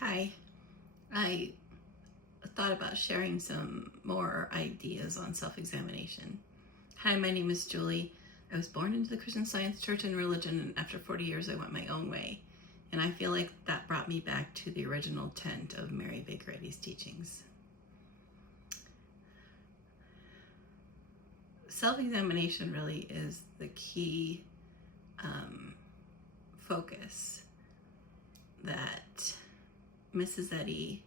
Hi, I thought about sharing some more ideas on self-examination. Hi, my name is Julie. I was born into the Christian Science Church and religion, and after 40 years I went my own way. And I feel like that brought me back to the original intent of Mary Baker Eddy's teachings. Self-examination really is the key focus that Mrs. Eddy,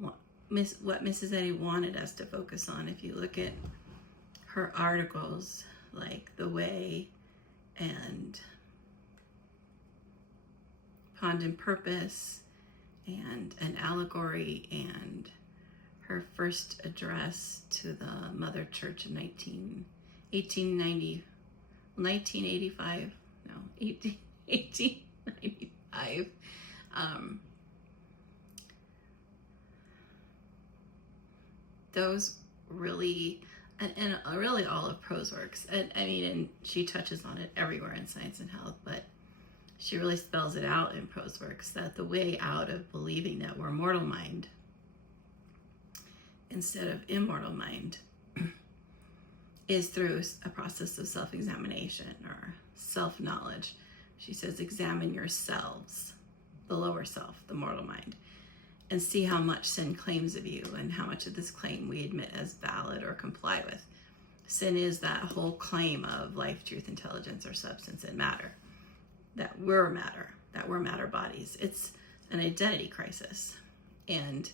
what Mrs. Eddy wanted us to focus on. If you look at her articles like The Way and Pond and Purpose and An Allegory and her first address to the Mother Church in 1895. Those really, and really all of prose works. And she touches on it everywhere in Science and Health, but she really spells it out in prose works that the way out of believing that we're mortal mind instead of immortal mind is through a process of self-examination or self-knowledge. She says, examine yourselves, the lower self, the mortal mind, and see how much sin claims of you and how much of this claim we admit as valid or comply with. Sin is that whole claim of life, truth, intelligence, or substance and matter, that we're matter bodies. It's an identity crisis. And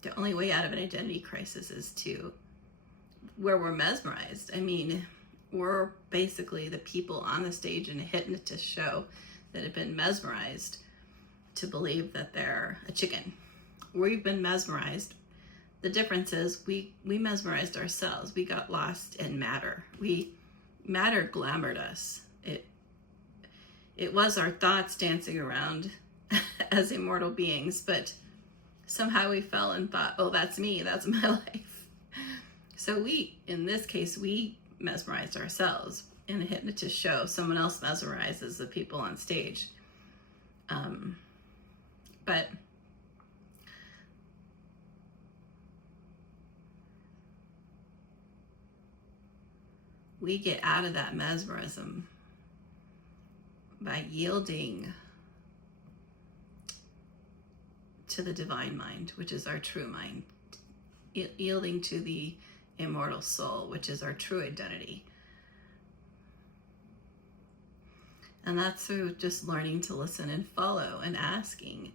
the only way out of an identity crisis is to where we're mesmerized. We're basically the people on the stage in a hypnotist show that have been mesmerized to believe that they're a chicken. We've been mesmerized. The difference is we mesmerized ourselves. We got lost in matter. Matter glamored us. It was our thoughts dancing around as immortal beings, but somehow we fell and thought, oh, that's me, that's my life. So in this case, we mesmerized ourselves. In a hypnotist show, someone else mesmerizes the people on stage. But we get out of that mesmerism by yielding to the divine mind, which is our true mind, yielding to the immortal soul, which is our true identity. And that's through just learning to listen and follow and asking.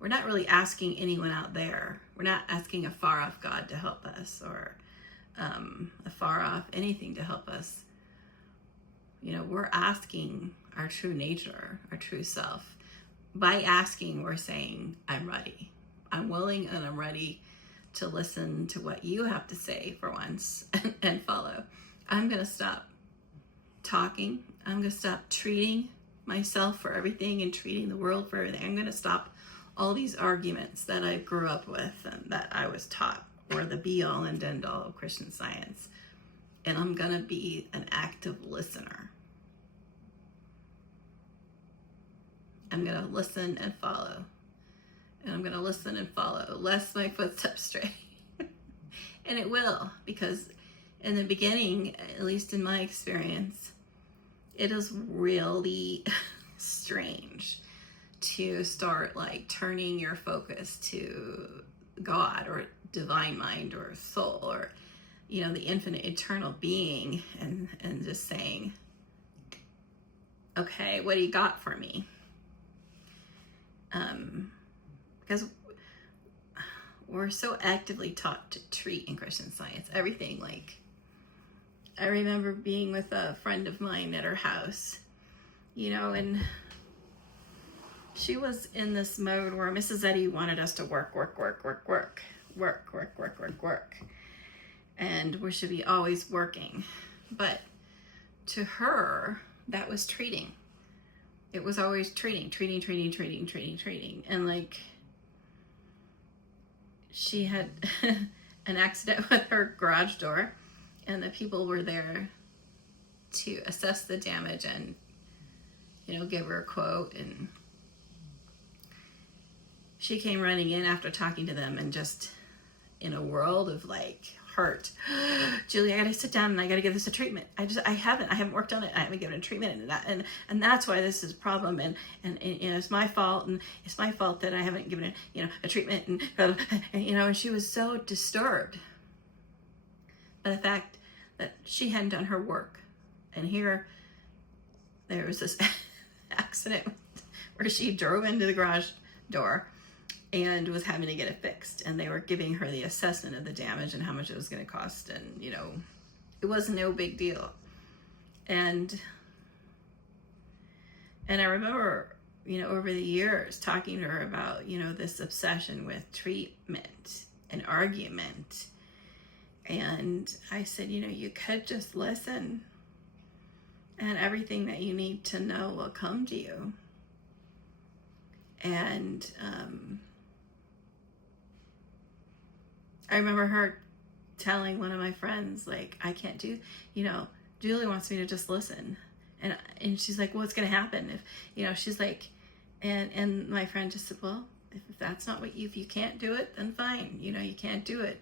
We're not really asking anyone out there. We're not asking a far off God to help us or a far off anything to help us. We're asking our true nature, our true self. By asking, we're saying, I'm ready. I'm willing and I'm ready to listen to what you have to say for once and follow. I'm going to stop talking. I'm going to stop treating myself for everything and treating the world for everything. I'm going to stop all these arguments that I grew up with and that I was taught were the be-all and end-all of Christian Science. And I'm going to be an active listener. I'm going to listen and follow. And I'm going to listen and follow, lest my footsteps stray. And it will, because in the beginning, at least in my experience, it is really strange to start turning your focus to God or divine mind or soul or the infinite eternal being and just saying, okay, what do you got for me? Because we're so actively taught to treat in Christian Science everything. I remember being with a friend of mine at her house, and she was in this mode where Mrs. Eddy wanted us to work. And we should be always working. But to her, that was treating. It was always treating. And she had an accident with her garage door, and the people were there to assess the damage and give her a quote. And she came running in after talking to them and just in a world of like hurt. Julie, I gotta sit down and I gotta give this a treatment. I haven't worked on it. I haven't given it a treatment, and that's why this is a problem. And it's my fault, and it's my fault that I haven't given it, a treatment. And she was so disturbed by the fact that she hadn't done her work. And here, there was this accident where she drove into the garage door and was having to get it fixed, and they were giving her the assessment of the damage and how much it was going to cost, and it was no big deal. And I remember over the years talking to her about this obsession with treatment and argument, and I said, you could just listen and everything that you need to know will come to you. And I remember her telling one of my friends, like, I can't do, Julie wants me to just listen. And she's like, what's going to happen if, she's like, and my friend just said, well, if that's not if you can't do it, then fine. You can't do it.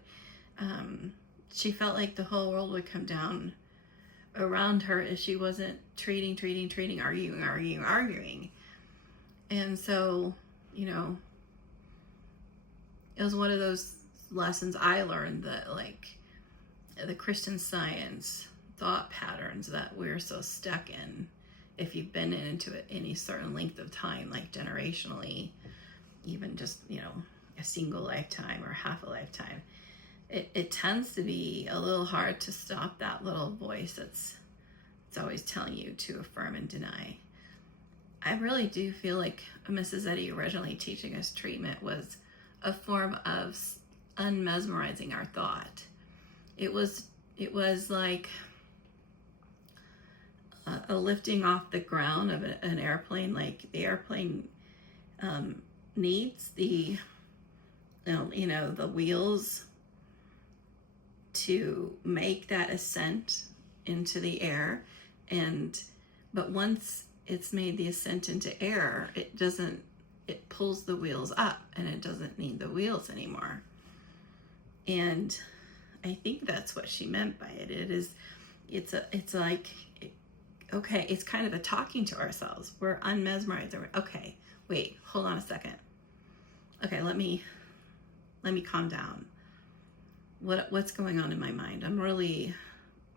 She felt like the whole world would come down around her if she wasn't treating, arguing. And so, it was one of those lessons I learned that, like, the Christian Science thought patterns that we're so stuck in, if you've been into it any certain length of time, like generationally, even just, a single lifetime or half a lifetime, it tends to be a little hard to stop that little voice that's always telling you to affirm and deny. I really do feel like Mrs. Eddy originally teaching us treatment was a form of unmesmerizing our thought. It was like a lifting off the ground of an airplane. Like the airplane needs the the wheels to make that ascent into the air, but once it's made the ascent into air, it pulls the wheels up and it doesn't need the wheels anymore. And I think that's what she meant by it. It's like, okay, it's kind of a talking to ourselves. We're unmesmerized. Okay, wait, hold on a second. Okay, let me calm down. What's going on in my mind? I'm really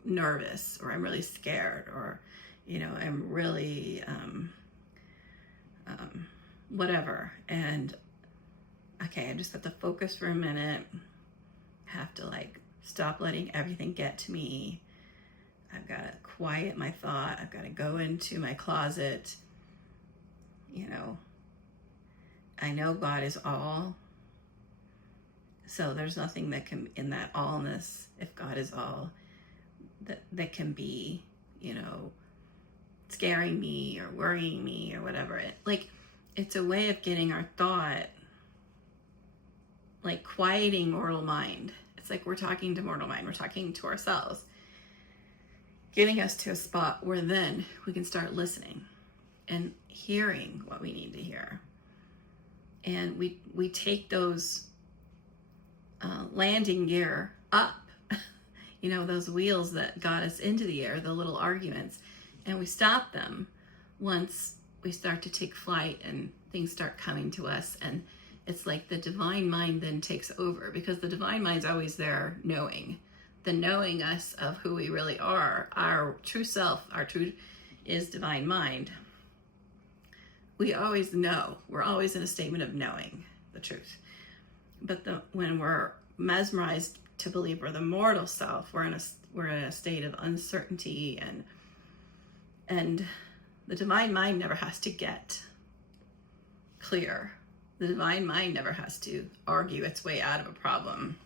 nervous, or I'm really scared, or I'm really whatever. And okay, I just have to focus for a minute. Have to stop letting everything get to me. I've got to quiet my thought. I've got to go into my closet. I know God is all. So there's nothing that can, in that allness, if God is all, that can be, scaring me or worrying me or whatever. It's a way of getting our thought, quieting mortal mind. It's like we're talking to mortal mind. We're talking to ourselves, getting us to a spot where then we can start listening and hearing what we need to hear. And we take those landing gear up, those wheels that got us into the air, the little arguments, and we stop them once we start to take flight and things start coming to us. And it's like the divine mind then takes over, because the divine mind's always there knowing us of who we really are. Our true self, our true is divine mind. We always know. We're always in a statement of knowing the truth. But when we're mesmerized to believe we're the mortal self, we're in a state of uncertainty, and the divine mind never has to get clear. The divine mind never has to argue its way out of a problem.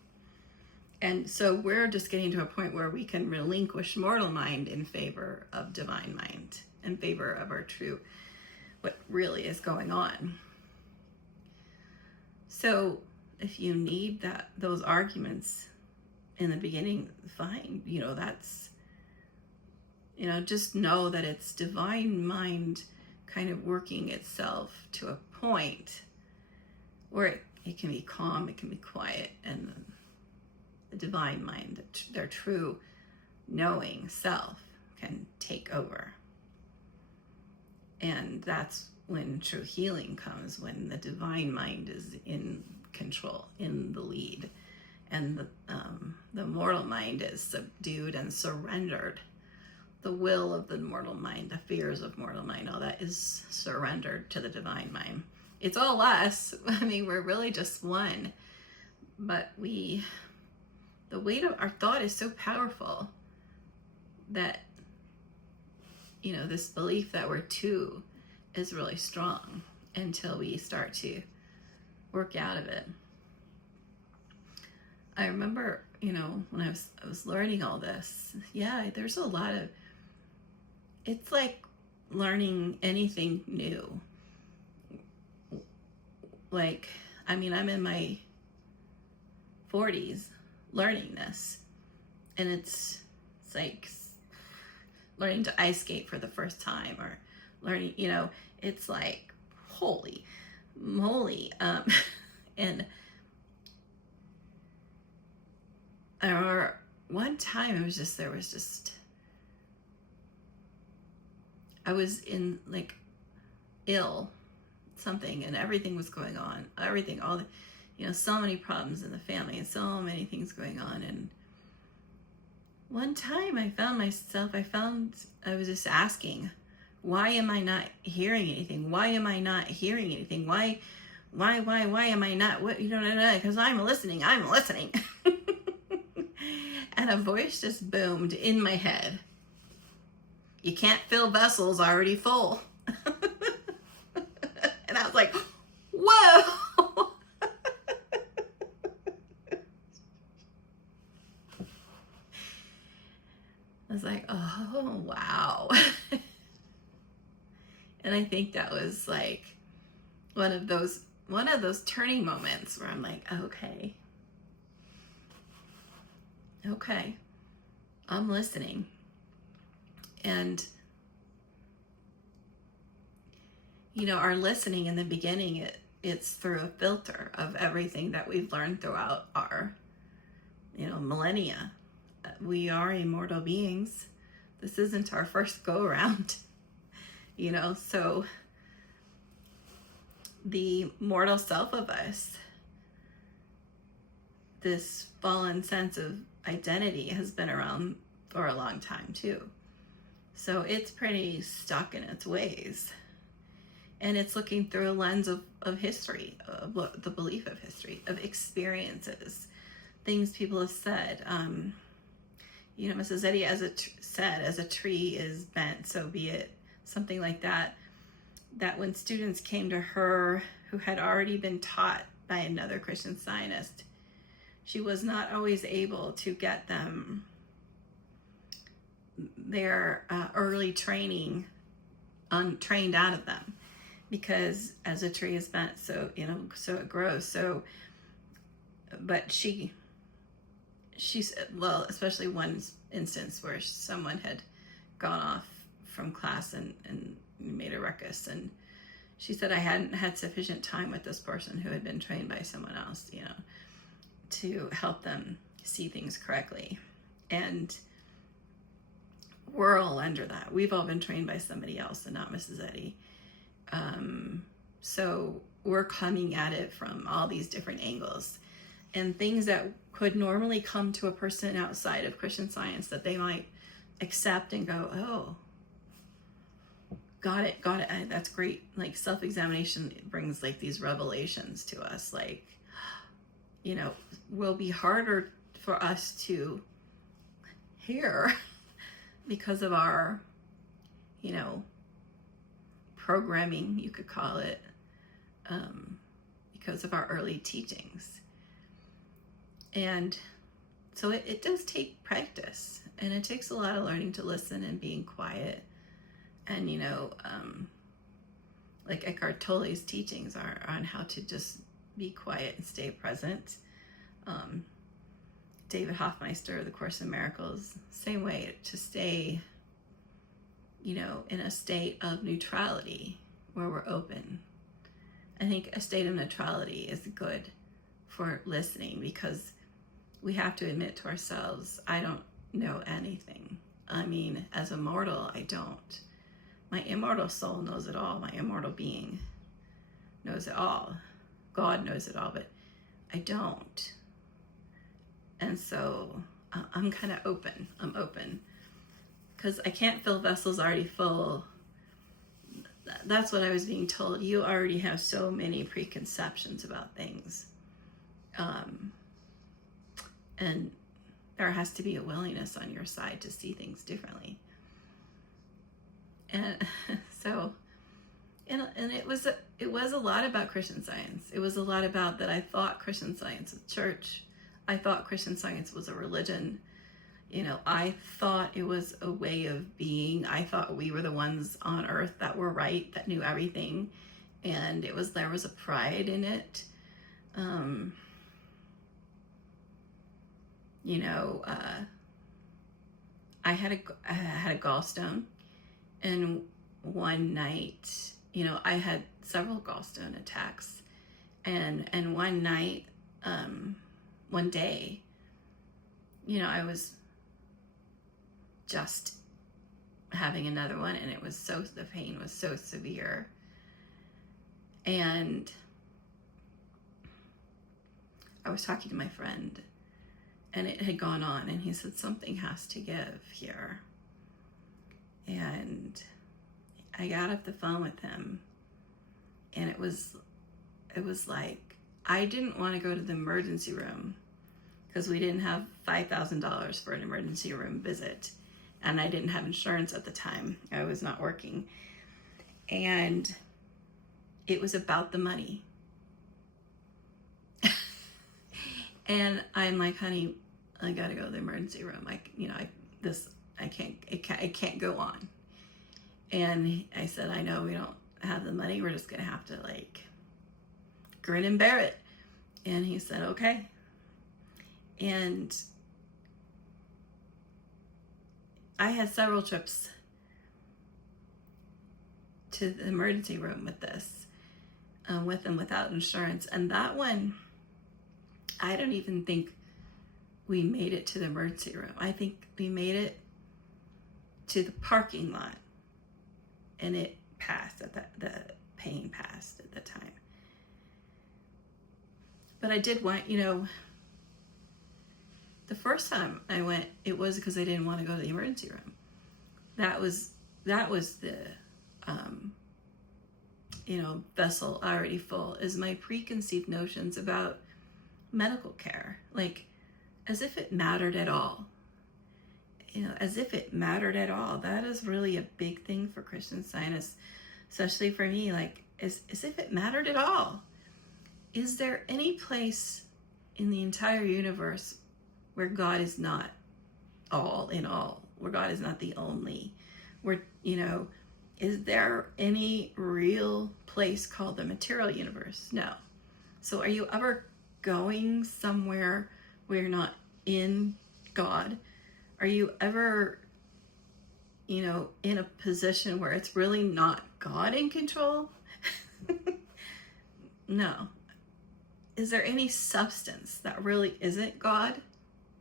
And so we're just getting to a point where we can relinquish mortal mind in favor of divine mind, in favor of our true, what really is going on. So if you need those arguments in the beginning, fine. That's, just know that it's divine mind kind of working itself to a point where it can be calm, it can be quiet, and the divine mind, their true knowing self, can take over. And that's when true healing comes, when the divine mind is in control, in the lead, and the mortal mind is subdued and surrendered. The will of the mortal mind, the fears of mortal mind, all that is surrendered to the divine mind. It's all us. I mean, we're really just one. But the weight of our thought is so powerful that, this belief that we're two is really strong until we start to work out of it. I remember, when I was learning all this, there's a lot of, it's like learning anything new. Like, I'm in my 40s learning this, and it's like learning to ice skate for the first time, or learning, it's like, holy moly. And I remember one time I was in like ill something, and everything was going on, so many problems in the family and so many things going on. And one time I was just asking, why am I not hearing anything? Why am I not hearing anything? Why am I not, because I'm listening. And a voice just boomed in my head. You can't fill vessels already full. And I was like, whoa. I was like, oh, wow. And I think that was like one of those turning moments where I'm like, okay, I'm listening. And, our listening in the beginning, it's through a filter of everything that we've learned throughout our, millennia. We are immortal beings. This isn't our first go around, so the mortal self of us, this fallen sense of identity, has been around for a long time too. So it's pretty stuck in its ways. And it's looking through a lens of history, of the belief of history, of experiences, things people have said. Mrs. Eddy said, as a tree is bent, so be it. Something like that. That when students came to her who had already been taught by another Christian Scientist, she was not always able to get them their early training trained out of them, because as a tree is bent, so it grows. So, but she said, well, especially one instance where someone had gone off from class and made a ruckus, and she said, I hadn't had sufficient time with this person who had been trained by someone else, to help them see things correctly. And we're all under that. We've all been trained by somebody else and not Mrs. Eddy. So we're coming at it from all these different angles, and things that could normally come to a person outside of Christian Science that they might accept and go, oh, got it. That's great. Like, self-examination brings like these revelations to us, like, will be harder for us to hear because of our, programming, you could call it, because of our early teachings. And so it does take practice, and it takes a lot of learning to listen and being quiet. And, like Eckhart Tolle's teachings are on how to just be quiet and stay present. David Hoffmeister, The Course in Miracles, same way, to stay in a state of neutrality where we're open. I think a state of neutrality is good for listening, because we have to admit to ourselves, I don't know anything. I mean, as a mortal, I don't. My immortal soul knows it all. My immortal being knows it all. God knows it all, but I don't. And so I'm kind of open. I'm open because I can't fill vessels already full. That's what I was being told. You already have so many preconceptions about things. And there has to be a willingness on your side to see things differently. And so, and it was a lot about Christian Science. It was a lot about that I thought Christian Science was church. I thought Christian Science was a religion. I thought it was a way of being. I thought we were the ones on earth that were right, that knew everything. And there was a pride in it. I had a gallstone, and one night, I had several gallstone attacks, and one night, one day, I was just having another one, and the pain was so severe, and I was talking to my friend, and it had gone on, and he said, something has to give here. And I got off the phone with him, and it was like, I didn't want to go to the emergency room because we didn't have $5,000 for an emergency room visit, and I didn't have insurance at the time. I was not working, and it was about the money. And I'm like, honey, I gotta go to the emergency room. I can't go on. And I said, I know we don't have the money. We're just gonna have to grin and bear it. And he said, okay. And I had several trips to the emergency room with this, with and without insurance. And that one, I don't even think we made it to the emergency room. I think we made it to the parking lot, and it passed the pain passed at the time. But I did want, the first time I went, it was because I didn't want to go to the emergency room. That was the, vessel already full, is my preconceived notions about medical care, as if it mattered at all. As if it mattered at all. That is really a big thing for Christian Scientists, especially for me, as if it mattered at all. Is there any place in the entire universe where God is not all in all, where God is not the only, is there any real place called the material universe? No. So are you ever going somewhere where you're not in God? Are you ever, in a position where it's really not God in control? No. Is there any substance that really isn't God?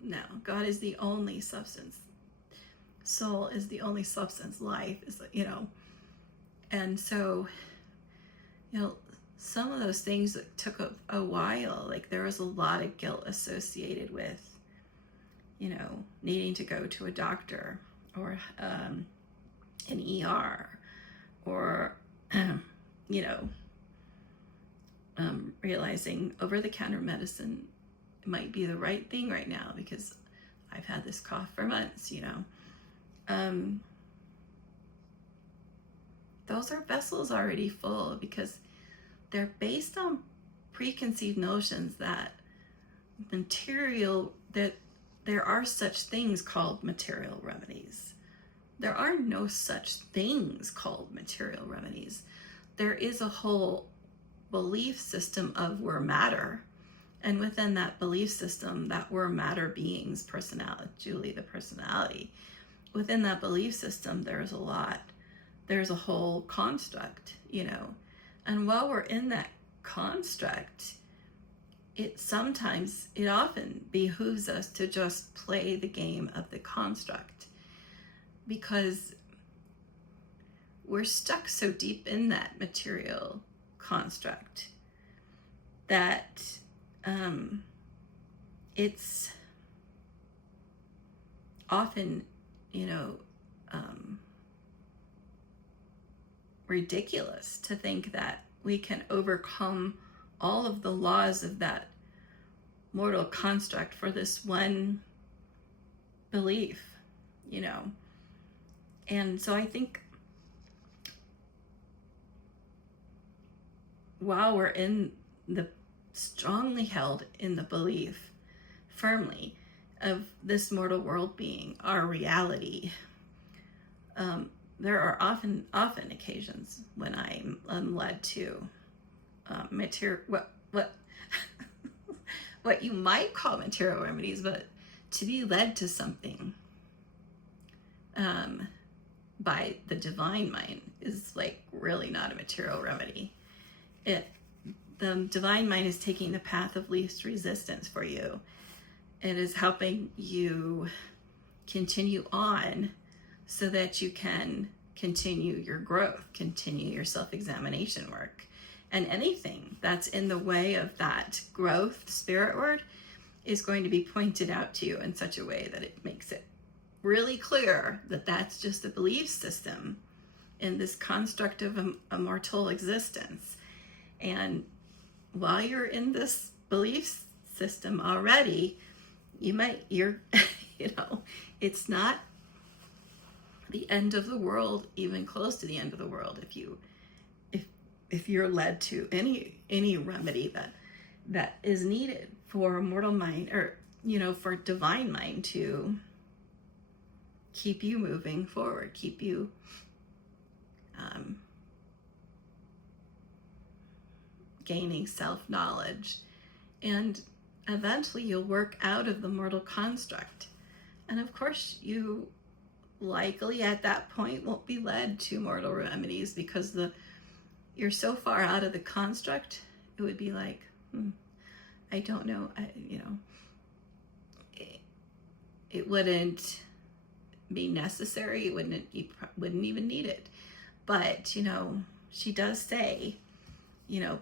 No. God is the only substance. Soul is the only substance. Life is, and so, some of those things that took a while, there was a lot of guilt associated with, needing to go to a doctor or an ER, or, realizing over-the-counter medicine might be the right thing right now because I've had this cough for months, Those are vessels already full because they're based on preconceived notions that there are such things called material remedies. There are no such things called material remedies. There is a whole belief system of we're matter, and within that belief system that we're matter beings, personality, Julie the personality, within that belief system there's a lot there's a whole construct, you know. And while we're in that construct, it often behooves us to just play the game of the construct, because we're stuck so deep in that material construct that it's often, you know, ridiculous to think that we can overcome all of the laws of that mortal construct for this one belief, you know. And so I think while we're strongly held in the belief firmly of this mortal world being our reality, there are often occasions when I'm led to what you might call material remedies, but to be led to something by the divine mind is like really not a material remedy. The divine mind is taking the path of least resistance for you. It is helping you continue on so that you can continue your growth, continue your self-examination work. And anything that's in the way of that growth spiritward is going to be pointed out to you in such a way that it makes it really clear that that's just a belief system in this construct of a mortal existence. And while you're in this belief system already, you're you know, it's not the end of the world, even close to the end of the world, if you're led to any remedy that is needed for a mortal mind, or, you know, for divine mind to keep you moving forward, keep you gaining self-knowledge, and eventually you'll work out of the mortal construct. And of course, you likely at that point won't be led to mortal remedies, because you're so far out of the construct. It would be like, I don't know, it wouldn't be necessary. You wouldn't even need it. But, you know, she does say, you know,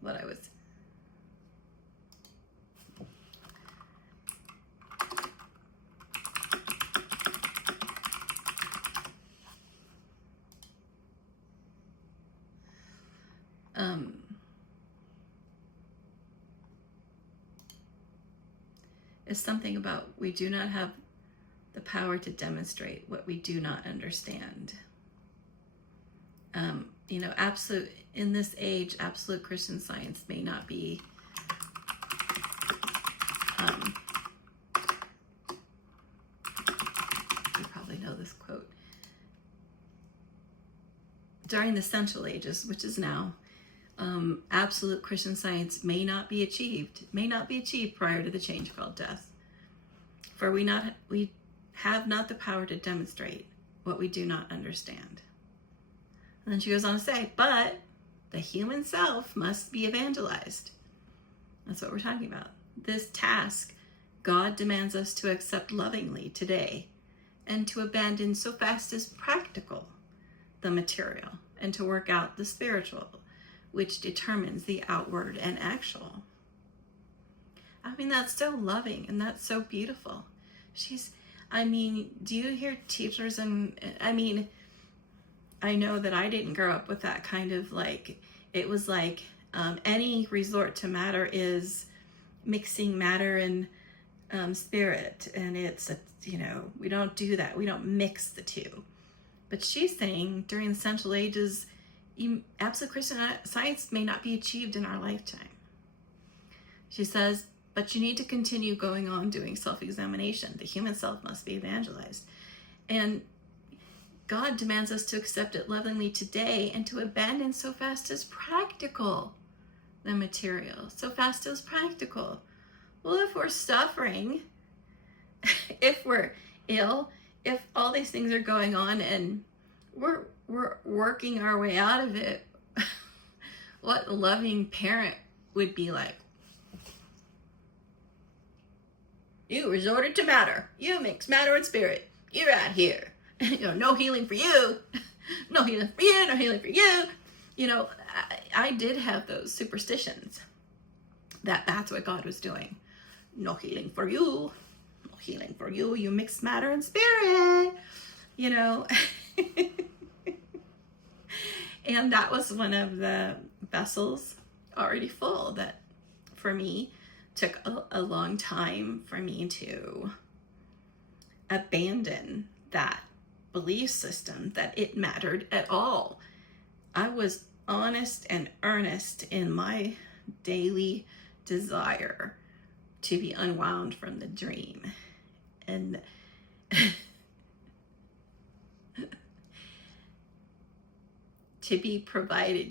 what I was is something about, we do not have the power to demonstrate what we do not understand. You know, in this age, absolute Christian science may not be you probably know this quote. During the Central Ages, which is now, absolute Christian science may not be achieved prior to the change called death. For we have not the power to demonstrate what we do not understand. And then she goes on to say, but the human self must be evangelized. That's what we're talking about. This task God demands us to accept lovingly today, and to abandon so fast as practical the material, and to work out the spiritual, which determines the outward and actual. I mean, that's so loving and that's so beautiful. Do you hear teachers I know that I didn't grow up with that kind of it was any resort to matter is mixing matter and spirit. And it's, we don't do that. We don't mix the two. But she's saying during the Central Ages, absolute Christian science may not be achieved in our lifetime. She says, but you need to continue going on doing self-examination. The human self must be evangelized. And God demands us to accept it lovingly today, and to abandon so fast as practical the material. So fast as practical Well, if we're suffering, if we're ill, if all these things are going on and we're working our way out of it, what a loving parent would be like. You resorted to matter. You mix matter and spirit. You're out here. No healing for you. No healing for you. No healing for you. I did have those superstitions that's what God was doing. No healing for you. No healing for you. You mix matter and spirit. And that was one of the vessels already full that for me took a long time for me to abandon that belief system that it mattered at all. I was honest and earnest in my daily desire to be unwound from the dream. And to be provided,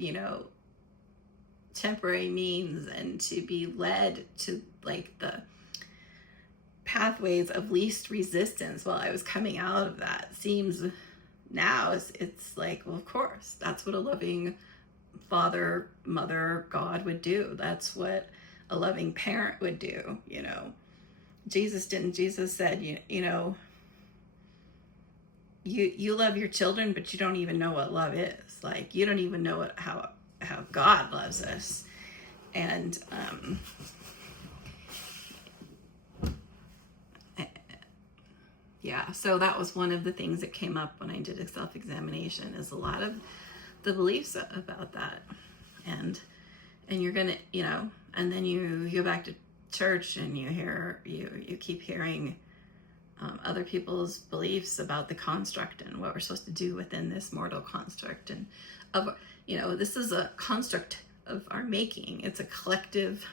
temporary means, and to be led to like the pathways of least resistance while I was coming out of that seems now it's like, well, of course, that's what a loving father, mother, God would do. That's what a loving parent would do. Jesus didn't. Jesus said, you love your children, but you don't even know what love is. Like, you don't even know how God loves us. And yeah, so that was one of the things that came up when I did a self-examination, is a lot of the beliefs about that. And you're gonna, and then you go back to church and you keep hearing other people's beliefs about the construct and what we're supposed to do within this mortal construct. And this is a construct of our making. It's a collective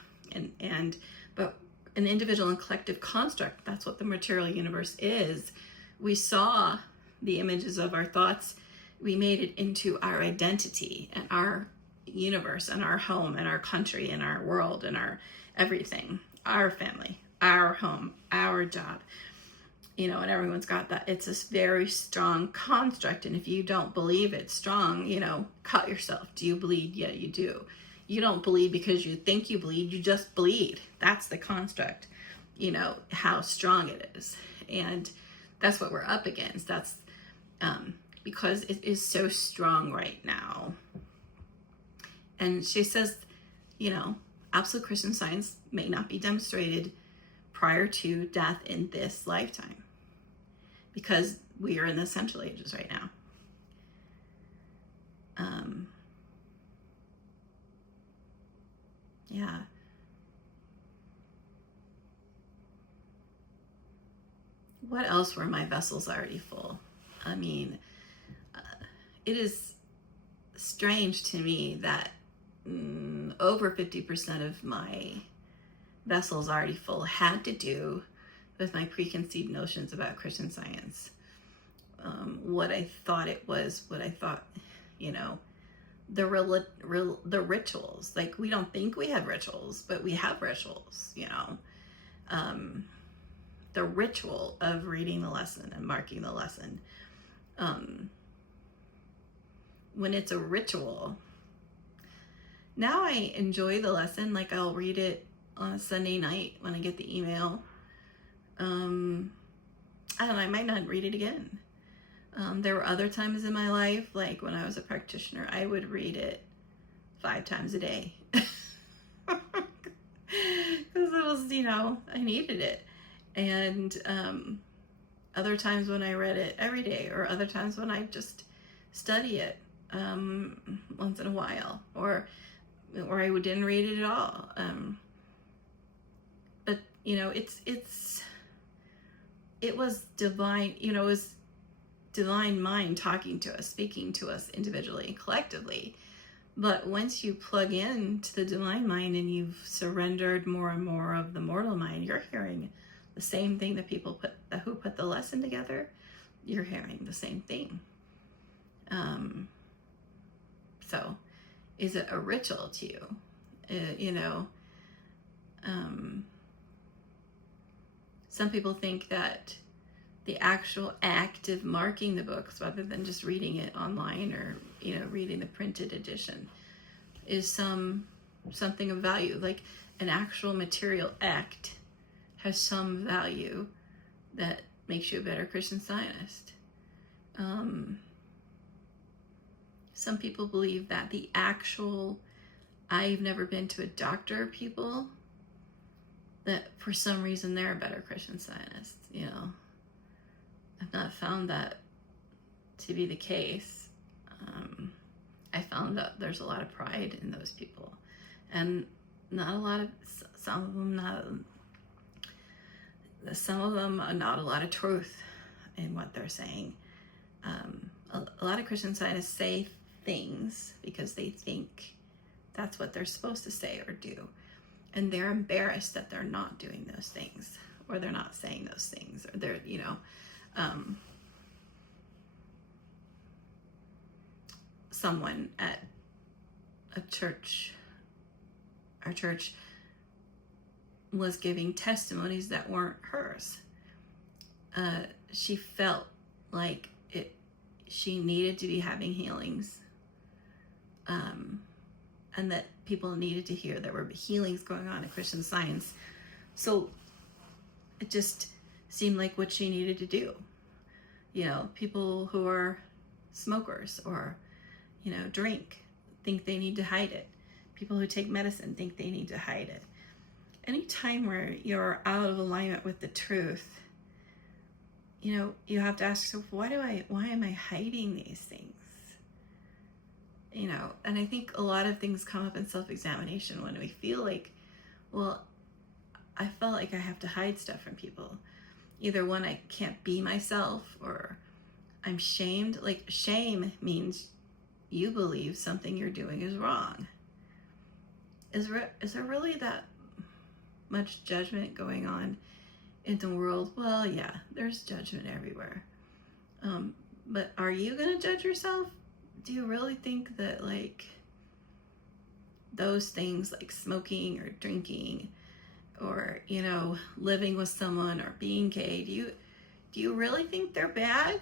but an individual and collective construct. That's what the material universe is. We saw the images of our thoughts. We made it into our identity and our universe and our home and our country and our world and our everything, our family, our home, our job. And everyone's got that. It's this very strong construct. And if you don't believe it's strong, cut yourself. Do you bleed? Yeah, you do. You don't bleed because you think you bleed. You just bleed. That's the construct, how strong it is. And that's what we're up against. That's because it is so strong right now. And she says, absolute Christian science may not be demonstrated prior to death in this lifetime, because we are in the Central Ages right now. Yeah. What else were my vessels already full? I mean, it is strange to me that over 50% of my vessels already full had to do with my preconceived notions about Christian Science. What I thought it was, what I thought, the rituals. Like, we don't think we have rituals, but we have rituals, the ritual of reading the lesson and marking the lesson. When it's a ritual, now I enjoy the lesson. Like, I'll read it on a Sunday night when I get the email. I don't know, I might not read it again. There were other times in my life, like when I was a practitioner, I would read it 5 times a day. Because it was, I needed it. And other times when I read it every day, or other times when I just study it once in a while, or I didn't read it at all. But it was divine. It was divine mind talking to us, speaking to us individually and collectively. But once you plug into the divine mind and you've surrendered more and more of the mortal mind, you're hearing the same thing that people who put the lesson together. You're hearing the same thing. So is it a ritual to you? some people think that the actual act of marking the books, rather than just reading it online or, reading the printed edition, is something of value. Like an actual material act has some value that makes you a better Christian Scientist. Some people believe that the actual I've never been to a doctor people, that for some reason they're a better Christian Scientist. I've not found that to be the case. I found that there's a lot of pride in those people, and not a lot of, some of them not a lot of truth in what they're saying. A lot of Christian Scientists say things because they think that's what they're supposed to say or do, and they're embarrassed that they're not doing those things, or they're not saying those things, or they're someone at our church was giving testimonies that weren't hers. She felt like she needed to be having healings, and that people needed to hear there were healings going on in Christian Science. So it just seemed like what she needed to do. People who are smokers or, drink think they need to hide it. People who take medicine think they need to hide it. Anytime where you're out of alignment with the truth, you have to ask yourself, why am I hiding these things? And I think a lot of things come up in self-examination when we feel like, well, I felt like I have to hide stuff from people. Either one, I can't be myself, or I'm shamed. Like, shame means you believe something you're doing is wrong. Is there really that much judgment going on in the world? Well, yeah, there's judgment everywhere. But are you going to judge yourself? Do you really think that, like, those things like smoking or drinking or, living with someone or being gay, do you really think they're bad?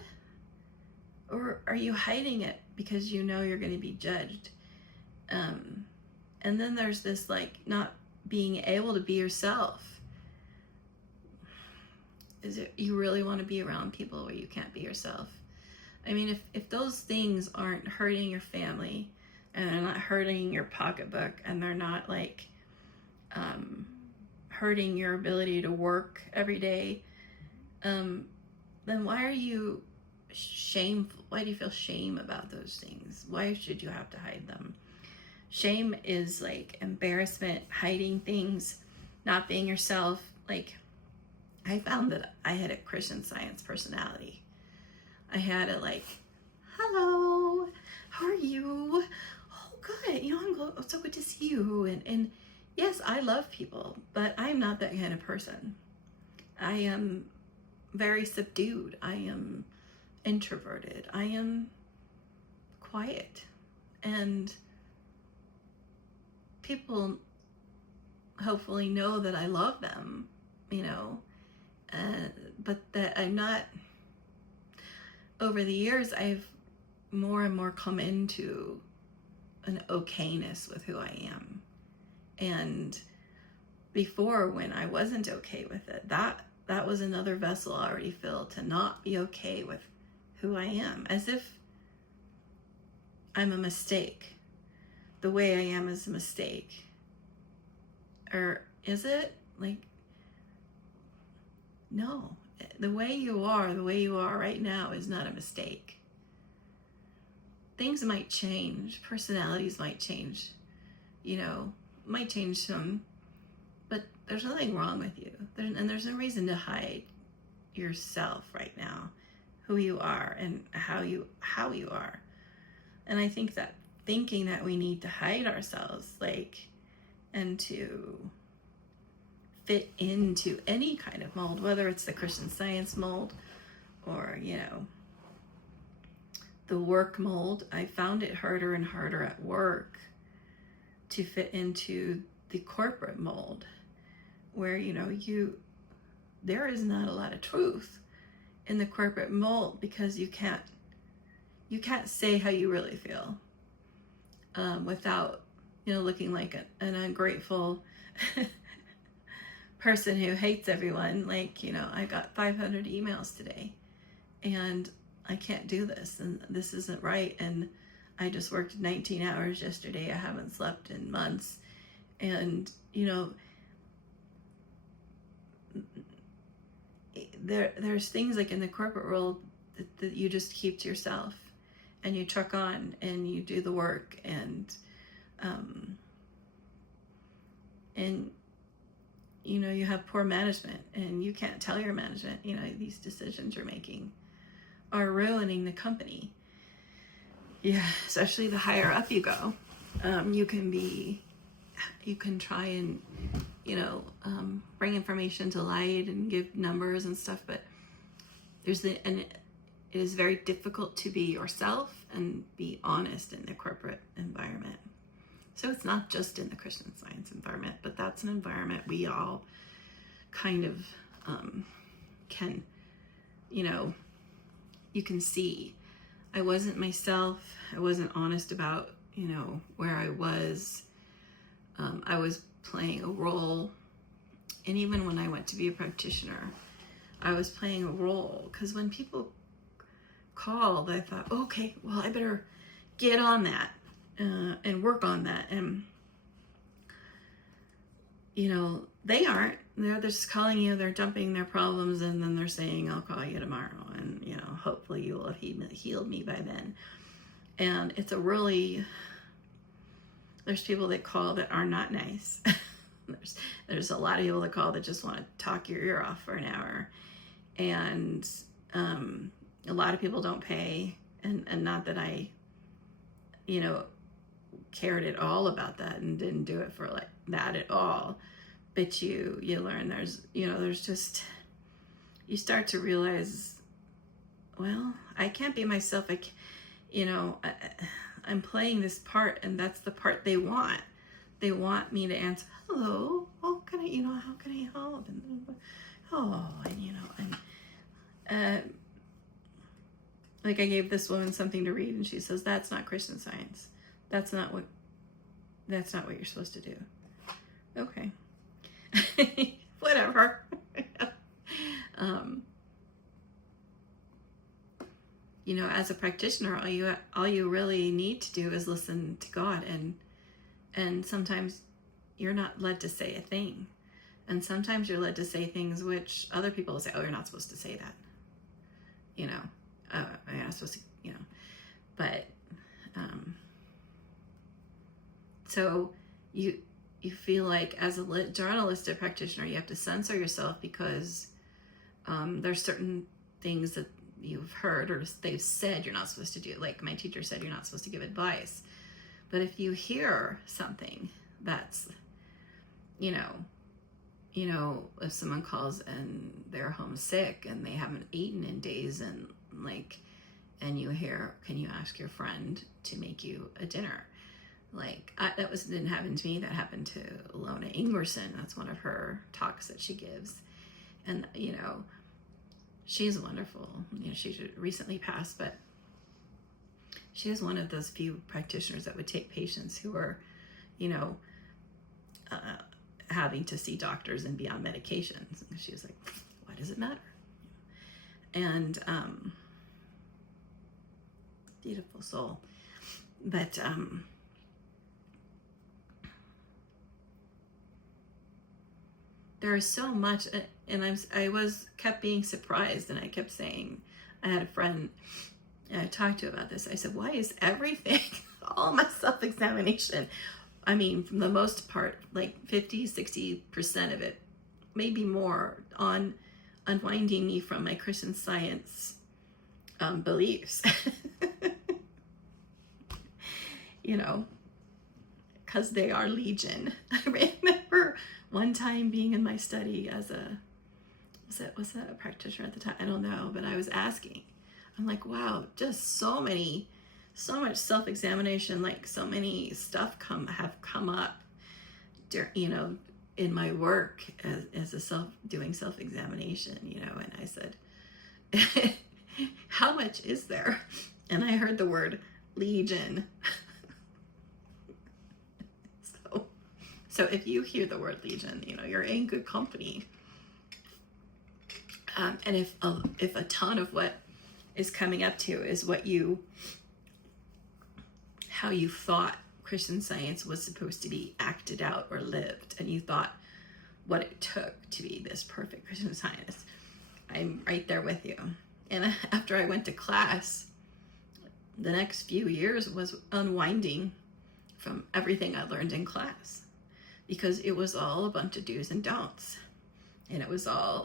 Or are you hiding it because you're going to be judged? And then there's this, like, not being able to be yourself. Is it you really want to be around people where you can't be yourself? I mean, if those things aren't hurting your family, and they're not hurting your pocketbook, and they're not, like, hurting your ability to work every day, then why are you shameful? Why do you feel shame about those things? Why should you have to hide them? Shame is like embarrassment, hiding things, not being yourself. Like, I found that I had a Christian Science personality. I had a, like, hello, how are you? Oh, good. It's so good to see you. And yes, I love people, but I'm not that kind of person. I am very subdued. I am introverted. I am quiet. And people hopefully know that I love them, but that I'm not. Over the years, I've more and more come into an okayness with who I am. And before, when I wasn't okay with it, that was another vessel already filled, to not be okay with who I am, as if I'm a mistake. The way I am is a mistake. Or is it? Like, no. The way you are right now is not a mistake. Things might change. Personalities might change. Might change some. But there's nothing wrong with you. And there's no reason to hide yourself right now. Who you are and how you are. And I think that thinking that we need to hide ourselves, and to fit into any kind of mold, whether it's the Christian Science mold or, the work mold. I found it harder and harder at work to fit into the corporate mold, where, you there is not a lot of truth in the corporate mold, because you can't say how you really feel without, looking like an ungrateful person who hates everyone. Like, I got 500 emails today and I can't do this, and this isn't right, and I just worked 19 hours yesterday, I haven't slept in months, and there's things like in the corporate world that you just keep to yourself, and you truck on and you do the work, and you have poor management, and you can't tell your management, these decisions you're making are ruining the company. Yeah, especially the higher up you go. You can try and, bring information to light and give numbers and stuff, but it is very difficult to be yourself and be honest in the corporate environment. So it's not just in the Christian Science environment, but that's an environment we all kind of can, you can see. I wasn't myself. I wasn't honest about, where I was. I was playing a role. And even when I went to be a practitioner, I was playing a role, because when people called, I thought, okay, well, I better get on that and work on that. And, they aren't. They're just calling you, they're dumping their problems, and then they're saying, I'll call you tomorrow, and, hopefully you will have healed me by then. And it's there's people that call that are not nice. There's a lot of people that call that just want to talk your ear off for an hour. And a lot of people don't pay. And not that I, cared at all about that and didn't do it for like that at all. But you learn there's just, you start to realize, well, I can't be myself. I'm playing this part, and that's the part they want. They want me to answer, hello, how can I help? And like I gave this woman something to read, and she says, that's not Christian Science. That's not what you're supposed to do. Okay. Whatever. As a practitioner, all you really need to do is listen to God, and sometimes you're not led to say a thing, and sometimes you're led to say things which other people will say, oh, you're not supposed to say that, you're not supposed to, but so you feel like as a journalistic practitioner, you have to censor yourself, because there's certain things that you've heard or they've said you're not supposed to do. Like my teacher said, you're not supposed to give advice. But if you hear something that's, if someone calls and they're homesick and they haven't eaten in days, and and you hear, can you ask your friend to make you a dinner? Didn't happen to me. That happened to Lona Ingerson. That's one of her talks that she gives. And, she's wonderful. She recently passed, but she is one of those few practitioners that would take patients who are, having to see doctors and be on medications. And she's like, why does it matter? And beautiful soul. But there is so much, and I kept being surprised, and I kept saying, I had a friend I talked to about this. I said, why is everything, all my self-examination, I mean, for the most part, like 50-60% of it, maybe more, on unwinding me from my Christian Science beliefs. Because they are legion. I remember one time being in my study as was that a practitioner at the time? I don't know, but I was asking. I'm like, wow, just so much self-examination, like so many stuff have come up, in my work as a doing self-examination, you know, and I said, how much is there? And I heard the word legion. So if you hear the word legion, you know, you're in good company. And if a ton of what is coming up to you is how you thought Christian Science was supposed to be acted out or lived, and you thought what it took to be this perfect Christian Scientist, I'm right there with you. And after I went to class, the next few years was unwinding from everything I learned in class, because it was all a bunch of do's and don'ts. And it was all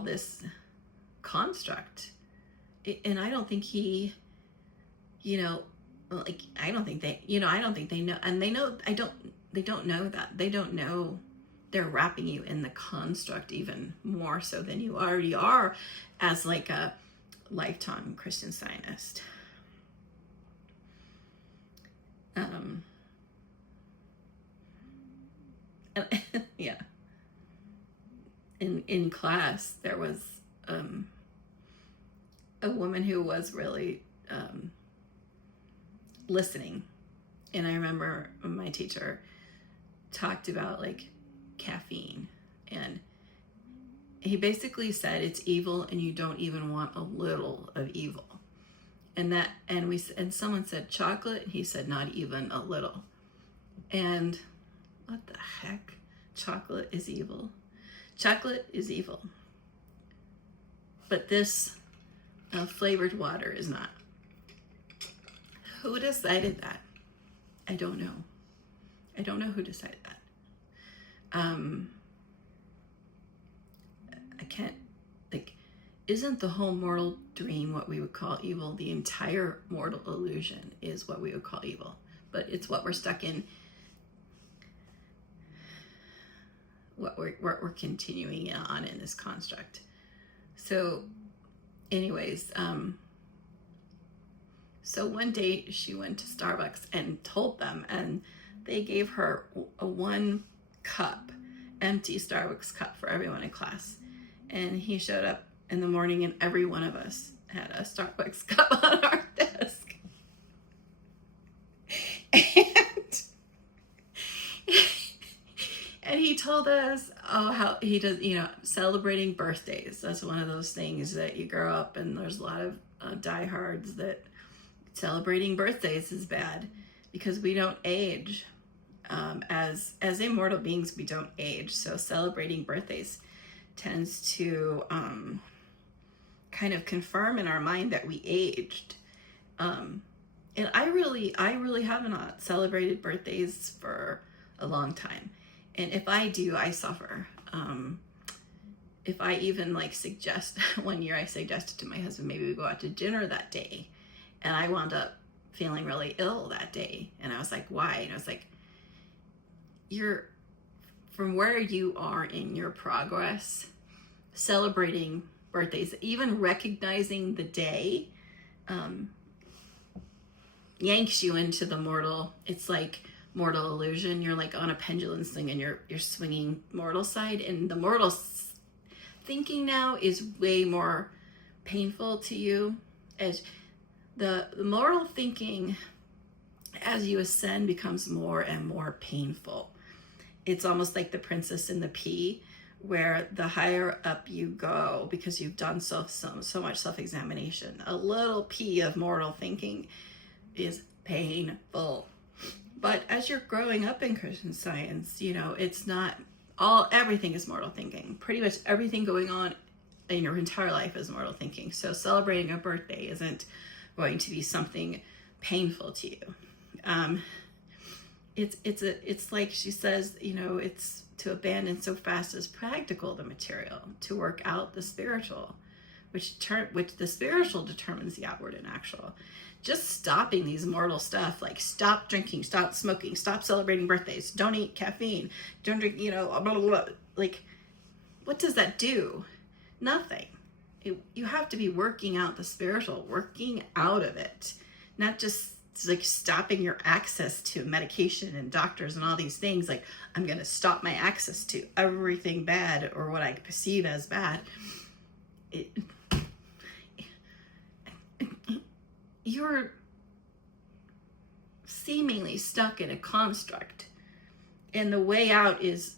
this construct. And I don't think he, you know, like, I don't think they know, and they don't know that. They don't know they're wrapping you in the construct even more so than you already are as like a lifetime Christian Scientist. Yeah. In class, there was a woman who was really listening, and I remember my teacher talked about like caffeine, and he basically said it's evil and you don't even want a little of evil. And someone said chocolate, and he said not even a little. And what the heck? Chocolate is evil. Chocolate is evil. But this flavored water is not. Who decided that? I don't know. I don't know who decided that. I can't, like, isn't the whole mortal dream what we would call evil? The entire mortal illusion is what we would call evil. But it's what we're stuck in, what we're continuing on in this construct. So anyways, so one day she went to Starbucks and told them, and they gave her a 1 cup, empty Starbucks cup for everyone in class. And he showed up in the morning, and every one of us had a Starbucks cup on our desk. And he told us, how he does, you know, celebrating birthdays. That's one of those things that you grow up, and there's a lot of diehards that celebrating birthdays is bad because we don't age. As immortal beings, we don't age. So celebrating birthdays tends to kind of confirm in our mind that we aged. And I really have not celebrated birthdays for a long time. And if I do, I suffer. If I even suggest, one year I suggested to my husband, maybe we go out to dinner that day. And I wound up feeling really ill that day. And I was like, why? And I was like, you're, from where you are in your progress, celebrating birthdays, even recognizing the day, yanks you into the mortal. It's like mortal illusion. You're like on a pendulum swing, and you're swinging mortal side, and the mortal thinking now is way more painful to you. As the mortal thinking, as you ascend, becomes more and more painful. It's almost like the Princess and the Pea, where the higher up you go, because you've done so much self-examination, a little pea of mortal thinking is painful. But as you're growing up in Christian Science, you know, it's not everything is mortal thinking. Pretty much everything going on in your entire life is mortal thinking. So celebrating a birthday isn't going to be something painful to you. It's like she says, you know, it's to abandon so fast as practical the material, to work out the spiritual, which the spiritual determines the outward and actual. Just stopping these mortal stuff, like stop drinking, stop smoking, stop celebrating birthdays, don't eat caffeine, don't drink, you know, blah, blah, blah. Like, what does that do? Nothing. You have to be working out the spiritual, working out of it, not just it's like stopping your access to medication and doctors and all these things. Like, I'm going to stop my access to everything bad, or what I perceive as bad. You're seemingly stuck in a construct, and the way out is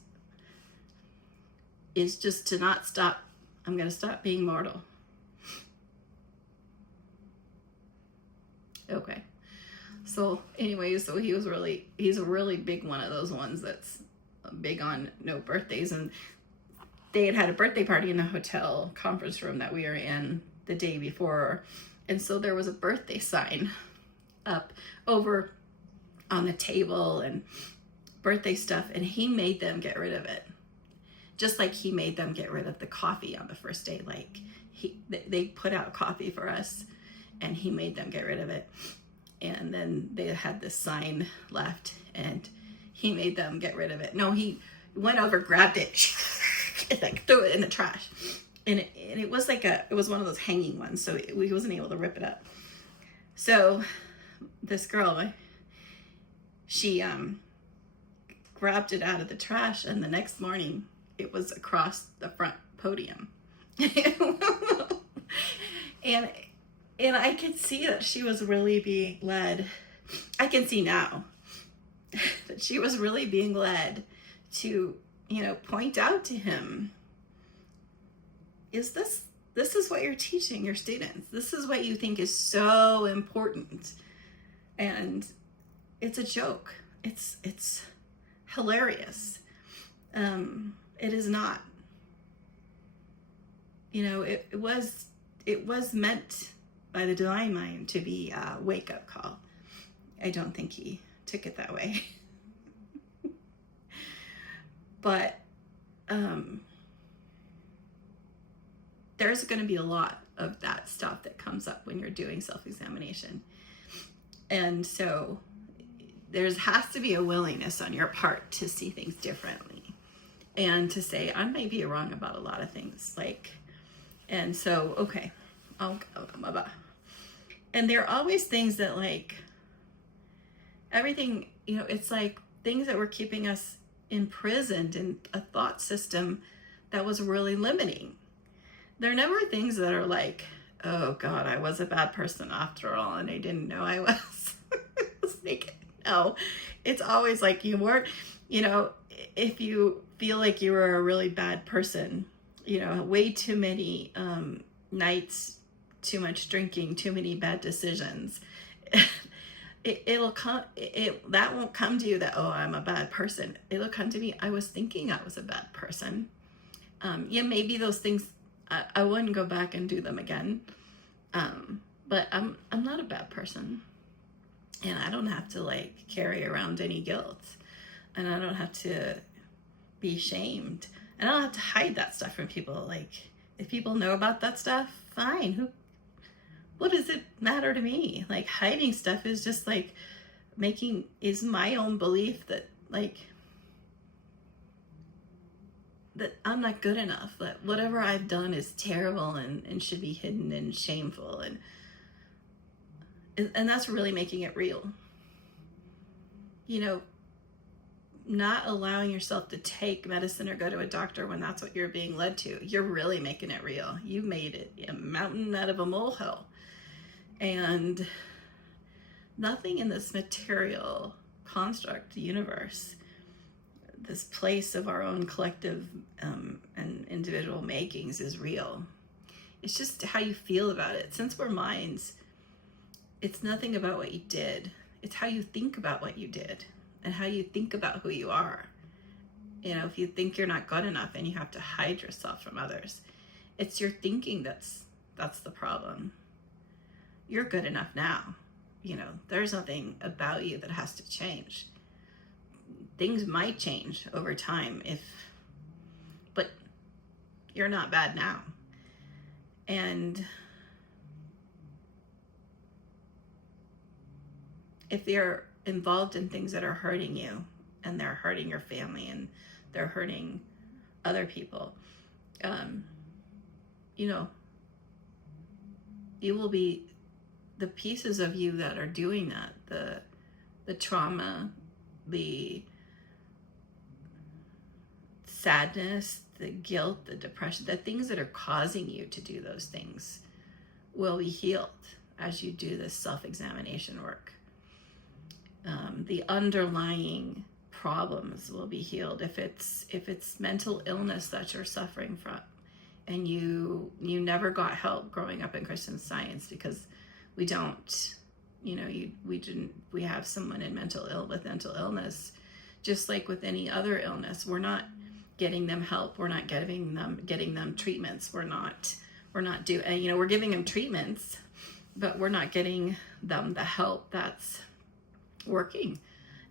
just to not stop. I'm going to stop being mortal. Okay. So anyway, so he's a really big one of those ones that's big on no birthdays. And they had a birthday party in the hotel conference room that we were in the day before. And so there was a birthday sign up over on the table and birthday stuff. And he made them get rid of it. Just like he made them get rid of the coffee on the first day. Like they put out coffee for us and he made them get rid of it. And then they had this sign left and he made them get rid of it. No, he went over, grabbed it, and like threw it in the trash. And it was like it was one of those hanging ones. So he wasn't able to rip it up. So this girl, she grabbed it out of the trash, and the next morning it was across the front podium. And I could see that she was really being led. I can see now that she was really being led to, point out to him, this is what you're teaching your students. This is what you think is so important. And it's a joke. It's hilarious. It is not. It was meant by the divine mind to be a wake-up call. I don't think he took it that way. But there's going to be a lot of that stuff that comes up when you're doing self-examination. And so there has to be a willingness on your part to see things differently and to say, I may be wrong about a lot of things. And so, okay, and there are always things that everything, it's like things that were keeping us imprisoned in a thought system that was really limiting. They're never things that are like, oh God, I was a bad person after all, and I didn't know I was. No, it's always like you weren't, if you feel like you were a really bad person, way too many nights, too much drinking, too many bad decisions, it'll come, that won't come to you that, oh, I'm a bad person. It'll come to me, I was thinking I was a bad person. Maybe those things, I wouldn't go back and do them again. But I'm not a bad person. And I don't have to carry around any guilt. And I don't have to be shamed. And I don't have to hide that stuff from people. If people know about that stuff, fine. What does it matter to me? Hiding stuff is just is my own belief that that I'm not good enough, that whatever I've done is terrible and should be hidden and shameful. And that's really making it real. Not allowing yourself to take medicine or go to a doctor when that's what you're being led to. You're really making it real. You made it a mountain out of a molehill. And nothing in this material construct universe, this place of our own collective and individual makings, is real. It's just how you feel about it. Since we're minds, it's nothing about what you did. It's how you think about what you did and how you think about who you are. If you think you're not good enough and you have to hide yourself from others, it's your thinking that's the problem. You're good enough now. There's nothing about you that has to change. Things might change over time but you're not bad now. And if they're involved in things that are hurting you, and they're hurting your family, and they're hurting other people, you will be the pieces of you that are doing that, the trauma, the sadness, the guilt, the depression, the things that are causing you to do those things will be healed as you do this self-examination work. The underlying problems will be healed. If it's mental illness that you're suffering from, and you never got help growing up in Christian Science, because we don't, we have someone with mental illness, just like with any other illness. We're not getting them help. We're not getting them treatments. We're giving them treatments, but we're not getting them the help that's working.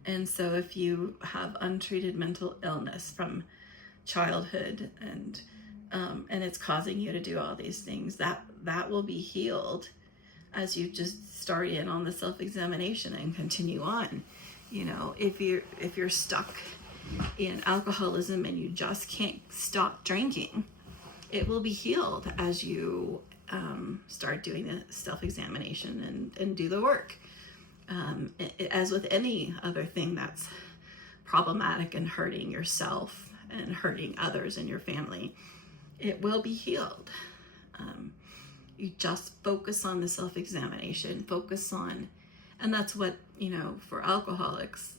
And so if you have untreated mental illness from childhood, and it's causing you to do all these things, that will be healed as you just start in on the self-examination and continue on. If you're stuck in alcoholism and you just can't stop drinking, it will be healed as you start doing the self-examination and do the work. As with any other thing that's problematic and hurting yourself and hurting others in your family, it will be healed. You just focus on the self-examination, and that's what, for alcoholics,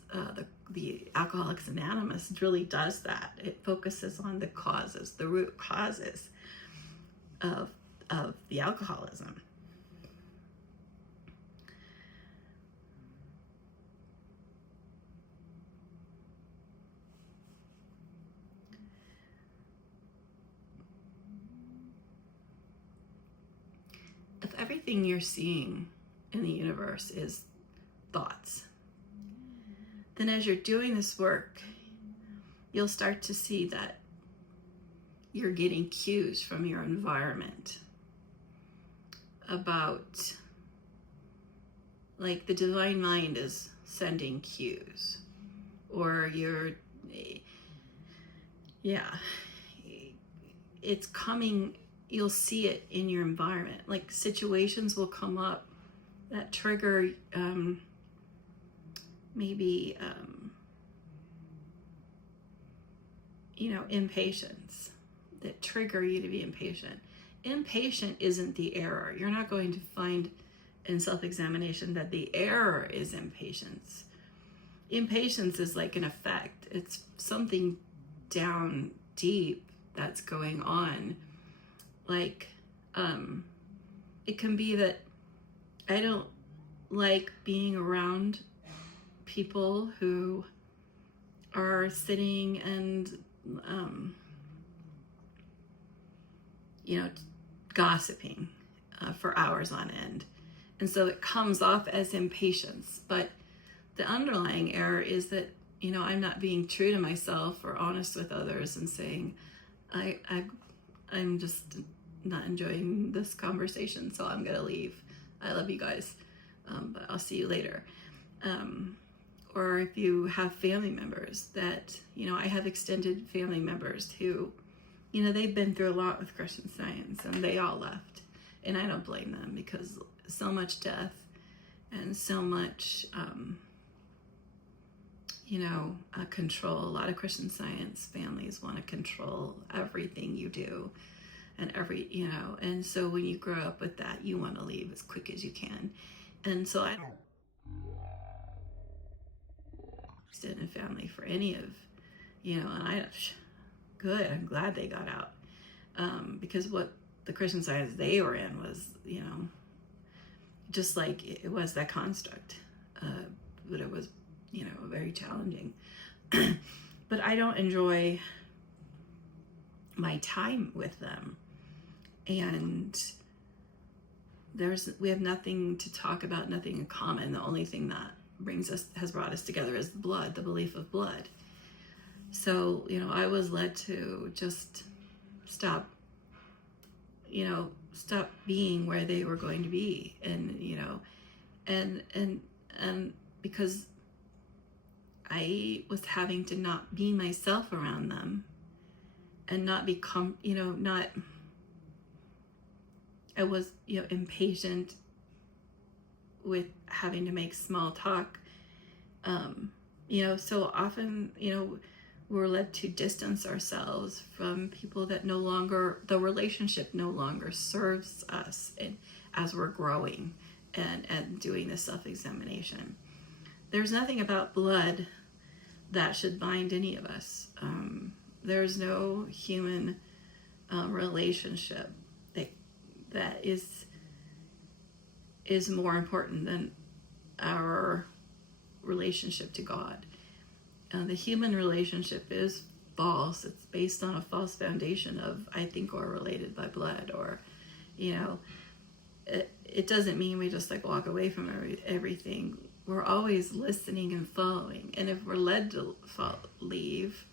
the Alcoholics Anonymous really does that. It focuses on the causes, the root causes of the alcoholism. If everything you're seeing in the universe is thoughts, then as you're doing this work, you'll start to see that you're getting cues from your environment about, like, the divine mind is sending cues, or it's coming. You'll see it in your environment. Like, situations will come up that trigger impatience, that trigger you to be impatient. Impatient isn't the error. You're not going to find in self-examination that the error is impatience. Impatience is like an effect. It's something down deep that's going on. Like, it can be that I don't like being around people who are sitting and, gossiping for hours on end. And so it comes off as impatience. But the underlying error is that, I'm not being true to myself or honest with others and saying, I'm just not enjoying this conversation, so I'm gonna leave. I love you guys, but I'll see you later. Or if you have family members that, I have extended family members who, they've been through a lot with Christian Science, and they all left. And I don't blame them, because so much death and so much, control. A lot of Christian Science families want to control everything you do. And and so when you grow up with that, you want to leave as quick as you can. And so I don't stand in family for any of, and good, I'm glad they got out. Because what the Christian Science they were in was, just like it was that construct. But it was, very challenging. But I don't enjoy my time with them. And we have nothing to talk about, nothing in common. The only thing that has brought us together is blood, the belief of blood. So, I was led to just stop being where they were going to be. And, and because I was having to not be myself around them and not become, I was, impatient with having to make small talk. So often, we're led to distance ourselves from people that the relationship no longer serves us, and as we're growing and doing the self-examination. There's nothing about blood that should bind any of us. There's no human relationship that is more important than our relationship to God. The human relationship is false. It's based on a false foundation of, I think we're related by blood, or, it doesn't mean we just like walk away from everything. We're always listening and following. And if we're led to leave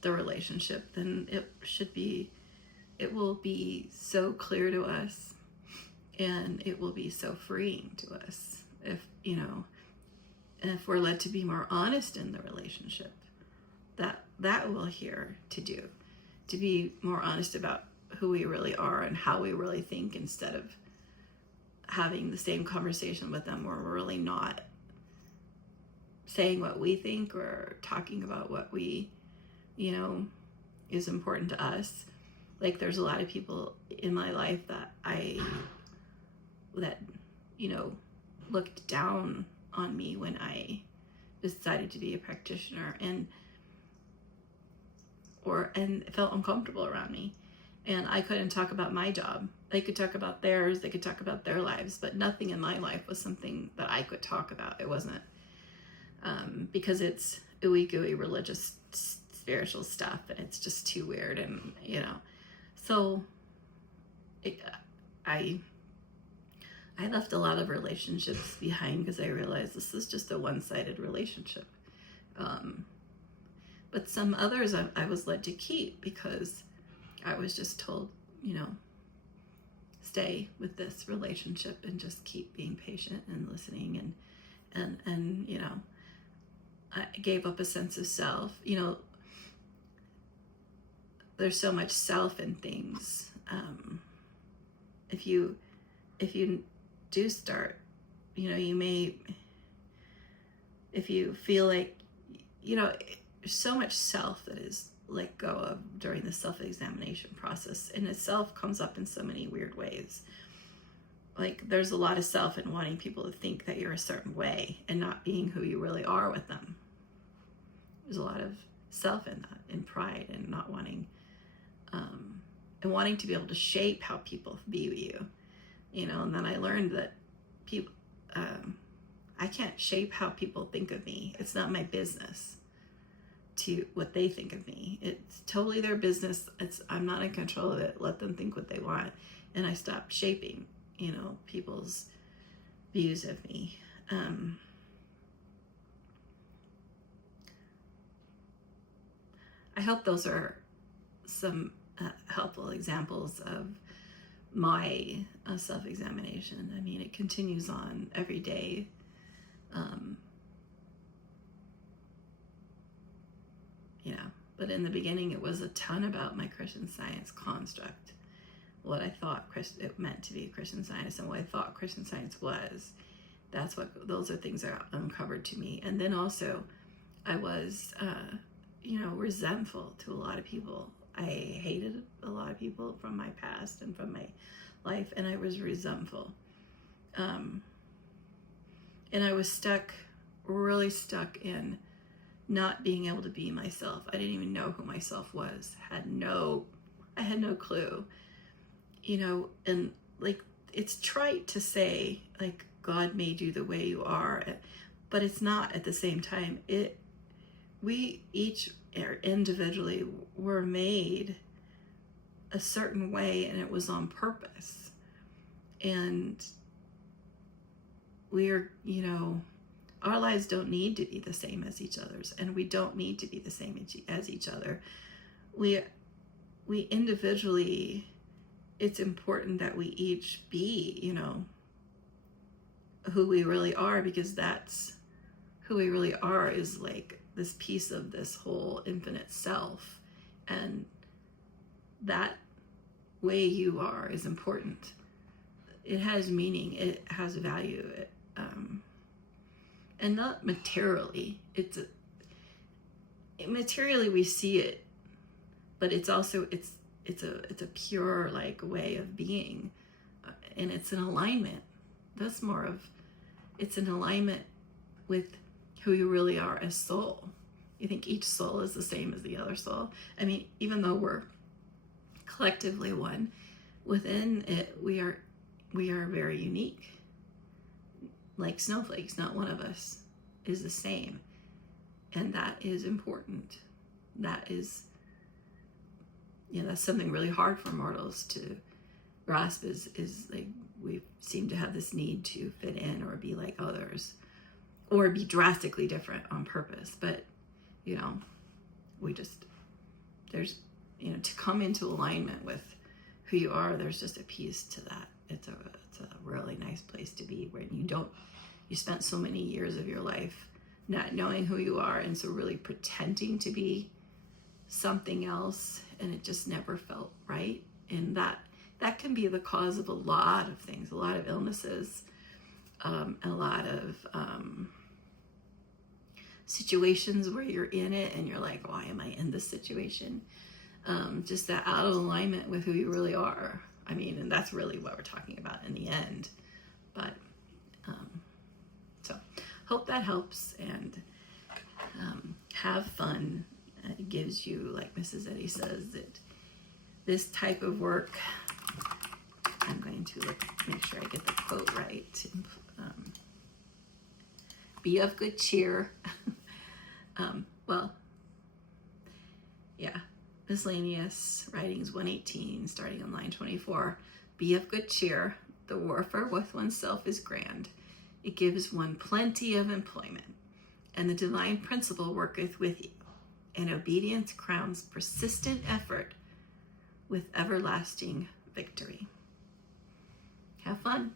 the relationship, then it will be so clear to us, and it will be so freeing to us if we're led to be more honest in the relationship. That we'll hear to be more honest about who we really are and how we really think, instead of having the same conversation with them where we're really not saying what we think or talking about what we is important to us. Like, there's a lot of people in my life that looked down on me when I decided to be a practitioner, and felt uncomfortable around me, and I couldn't talk about my job. They could talk about theirs, they could talk about their lives, but nothing in my life was something that I could talk about. It wasn't because it's ooey gooey religious spiritual stuff, and it's just too weird, and so I left a lot of relationships behind because I realized this is just a one-sided relationship. But some others I was led to keep because I was just told, stay with this relationship and just keep being patient and listening, and I gave up a sense of self. There's so much self in things. If you do start, you may, if you feel like, so much self that is let go of during the self-examination process, and itself comes up in so many weird ways. Like, there's a lot of self in wanting people to think that you're a certain way and not being who you really are with them. There's a lot of self in that, in pride, and not wanting and wanting to be able to shape how people view you, and then I learned that people, I can't shape how people think of me. It's not my business to what they think of me. It's totally their business. I'm not in control of it. Let them think what they want. And I stopped shaping, people's views of me. I hope those are some helpful examples of my self-examination. I mean, it continues on every day. But in the beginning, it was a ton about my Christian Science construct, what I thought it meant to be Christian Science, and what I thought Christian Science was. Those are things that uncovered to me. And then also, I was, resentful to a lot of people. I hated a lot of people from my past and from my life, and I was resentful. And I was really stuck in not being able to be myself. I didn't even know who myself was. I had no clue. And like, it's trite to say like God made you the way you are, but it's not at the same time. We each individually were made a certain way, and it was on purpose. And we're, our lives don't need to be the same as each other's, and we don't need to be the same as each other. We individually, it's important that we each be, who we really are, because that's who we really are, is like this piece of this whole infinite self. And that way you are is important. It has meaning. It has value. and not materially. Materially we see it, but it's also it's a pure like way of being, and it's an alignment. That's more of, it's an alignment with who you really are as soul. You think each soul is the same as the other soul? I mean, even though we're collectively one, within it we are very unique. Like snowflakes, not one of us is the same. And that is important. That is, that's something really hard for mortals to grasp, is like we seem to have this need to fit in or be like others or be drastically different on purpose. But, there's, to come into alignment with who you are, there's just a piece to that. It's a really nice place to be, where you spent so many years of your life not knowing who you are, and so really pretending to be something else, and it just never felt right. And that can be the cause of a lot of things, a lot of illnesses, a lot of situations where you're in it and you're like, why am I in this situation? Just that out of alignment with who you really are. I mean, and that's really what we're talking about in the end. But so hope that helps, and have fun. It gives you, like Mrs. Eddy says, that this type of work, I'm going to make sure I get the quote right. Be of good cheer. Miscellaneous Writings 118, starting on line 24. Be of good cheer. The warfare with oneself is grand. It gives one plenty of employment, and the divine principle worketh with you, and obedience crowns persistent effort with everlasting victory. Have fun.